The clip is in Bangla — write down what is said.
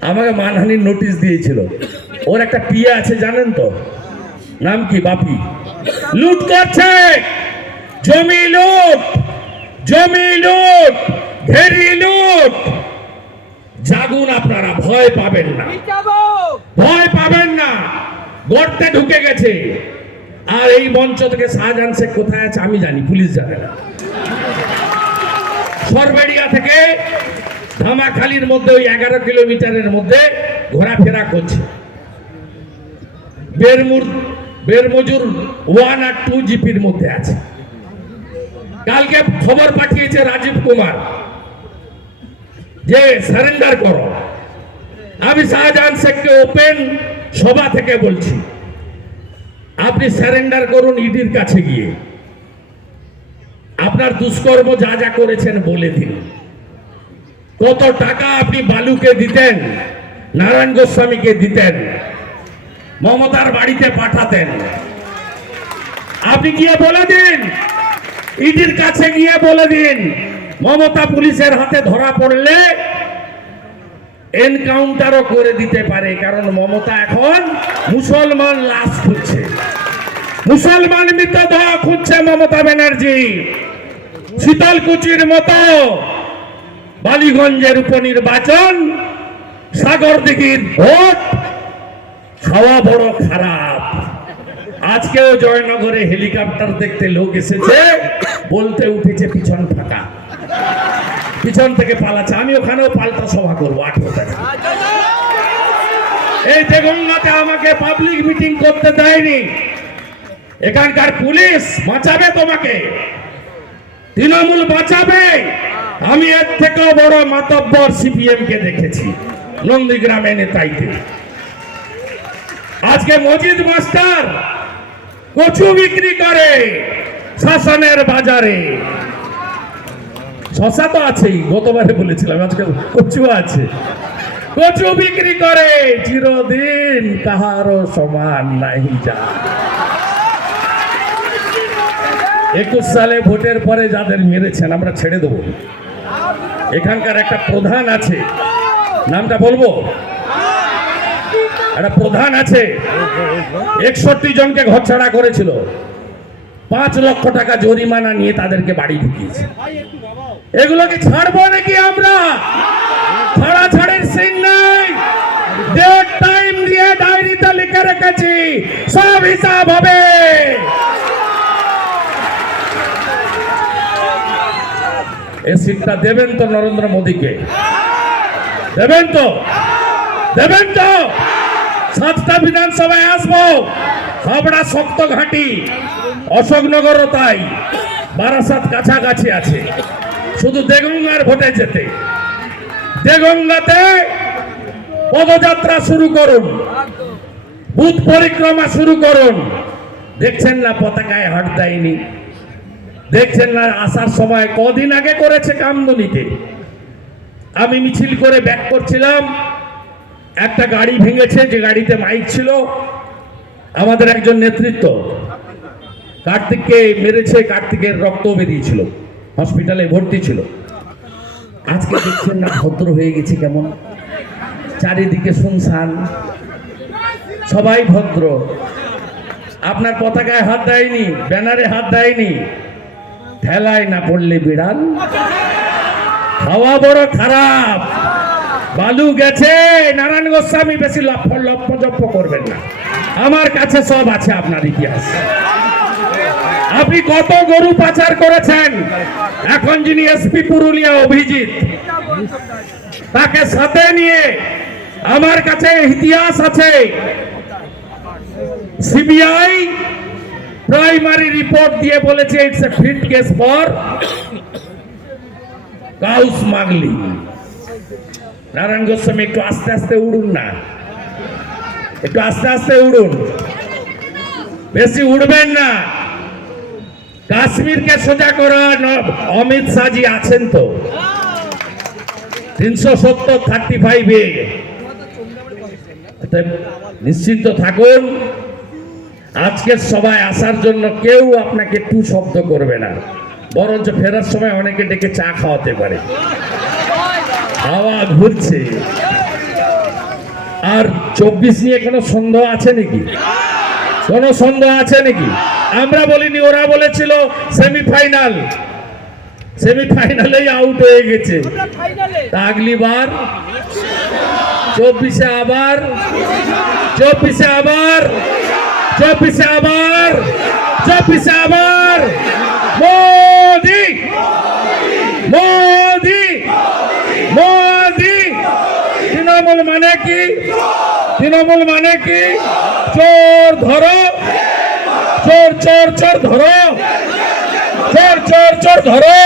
আমাকে মানহানির নোটিশ দিয়েছিল। ওর একটা পিয়ে আছে জানেন তো? নাম কি? বাপি। লুট করছে! জমি লুট! জমি লুট! ঘেরি লুট! জাগুন আপনারা ভয় পাবেন না। ভয় পাবেন না। গর্তে ঢুকে গেছে। আর এই মঞ্চ থেকে শাহজাহান শেখ কোথায় আছে আমি জানি পুলিশ জানে না। সরবেড়িয়া থেকে ধামাখালির মধ্যে ওই এগারো কিলোমিটারের মধ্যে ঘোরাফেরা করছে। বেরমুর, বেরমজুর ওয়ান আর টু জিপির মধ্যে আছে। কালকে খবর পাঠিয়েছে রাজীব কুমার যে, সারেন্ডার করো। আমি শাহজাহান শেখকে ওপেন সভা থেকে বলছি, আপনি সারেন্ডার করুন ইডির কাছে গিয়ে। আপনার দুষ্কর্ম যা যা করেছেন বলে দিন। কত টাকা আপনি বালুকে দিতেন, নারায়ণ গোস্বামীকে দিতেন, মমতার বাড়িতে পাঠাতেন? আপনি গিয়ে বলে দিন, ইডির কাছে গিয়ে বলে দিন, মমতা পুলিশের হাতে ধরা পড়লে এনকাউন্টারও করে দিতে পারে, কারণ মমতা এখন মুসলমান লাশ খুঁজছে। মুসলমান মৃতদেহ খুঁজছে মমতা ব্যানার্জি। শীতলকুচির মতো বালিগঞ্জের উপনির্বাচন সাগর দিঘির ভোট খাওয়া বড় খারাপ। আজকেও জয়নগরে হেলিকপ্টার দেখতে লোক এসেছে, বলতে উঠেছে পিছন ফাঁকা। পিছন থেকে পালাচ্ছে, আমি ওখানেও পাল্টা সভা করব আঠেরো তারিখ। এই দেগঙ্গাতে আমাকে পাবলিক মিটিং করতে দেয়নি। এখানকার পুলিশ বাঁচাবে তোমাকে। তৃণমূল বাঁচাবে। আমি এর থেকেও বড় মাতব্বর সিপিএম কে দেখেছি, নন্দীগ্রামে নেতাইতে আজকে মজিদ মাস্টার কচু বিক্রি করে শাসনের বাজারে। শশা তো আছেই, গতবারে বলেছিলাম, আজকে কচু আছে। কচু বিক্রি করে চিরদিন কাহারও সমান নাই যা। একুশ সালে ভোটের পরে যাদের মেরেছেন, আমরা ছেড়ে দেবো। এখানকার একটা প্রধান আছে। নামটা বলব? একটা প্রধান আছে। একষট্টি জনকে ঘরছাড়া করেছিল। পাঁচ লক্ষ টাকা জরিমানা নিয়ে তাদেরকে বাড়ি ঢুকিয়েছে। এগুলোকে ছাড়বো নাকি আমরা? ছাড়া ছাড়ের সিন নাই। ডেট টাইম দিয়ে ডায়েরিতে লিখে রেখেছি। সব হিসাব হবে। এই সিটটা দেবেন তো নরেন্দ্র মোদীকে। দেবেন তো? দেবেন তো? সাতটা বিধানসভায় আসব। হাবড়া শক্ত ঘাঁটি, অশোকনগরও তাই। বারাসাত কাছাকাছি আছে। শুধু দেগঙ্গার ভোটে যেতে। দেগঙ্গাতে পদযাত্রা শুরু করুন। বুথ পরিক্রমা শুরু করুন। দেখছেন না পতাকায় হাট দেয়নি। দেখছেন না, আসার সময় কদিন আগে করেছে কামদনিতে আমি মিছিল করে ব্যাক করছিলাম। একটা গাড়ি ভেঙেছে, যে গাড়িতে মাইক ছিল। আমাদের একজন নেতৃত্ব, কার্তিককে মেরেছে, কার্তিকের রক্ত বেরিয়েছিল। হসপিটালে ভর্তি ছিল। আজকে দেখছেন না, ভদ্র হয়ে গেছে কেমন? চারিদিকে শুনশান। সবাই ভদ্র। আপনার পতাকায় হাত দেয়নি, ব্যানারে হাত দেয়নি। ঠেলায় না পড়লে বিড়াল? খাওয়া বড় খারাপ। বালু গেছে, নারায়ণ গোস্বামী বেশি লক্ষ লক্ষ জপ্প করবেন না। আমার কাছে সব আছে আপনার ইতিহাস। আপনি কত গরু পাচার করেছেন? এখন যিনি এসপি পুরুলিয়া অভিজিৎ, তাকে সাথে নিয়ে আমার কাছে ইতিহাস আছে। সিবিআই প্রাইমারি রিপোর্ট দিয়ে বলেছে it's a fit case for cow smuggling Narayan Goswami, একটু আস্তে আস্তে উড়ুন না। একটু আস্তে আস্তে উড়ুন। বেশি উড়বেন না। কাশ্মীরকে সোজা করা অমিত শাহজি আছেন তো। তিনশো সত্তর থার্টি ফাইভে নিশ্চিন্ত থাকুন। আজকের সবাই আসার জন্য কেউ আপনাকে টু শব্দ করবে না। বরঞ্চ ফেরার সময় অনেকে ডেকে চা খাওয়াতে পারে। হাওয়া ঘুরছে। আর চব্বিশ নিয়ে কোনো সন্দেহ আছে নাকি? কোনো সন্দেহ আছে নাকি? আমরা বলিনি, ওরা বলেছিল সেমিফাইনাল। সেমিফাইনালেই আউট হয়ে গেছে। তা আগলি বার চব্বিশে আবার চব্বিশে আবার চব্বিশে আবার চব্বিশে আবার মোদি মোদি মোদি তৃণমূল মানে কি তৃণমূল মানে কি চোর ধরো চোর চোর চোর ধরো চোর চোর চোর ধরো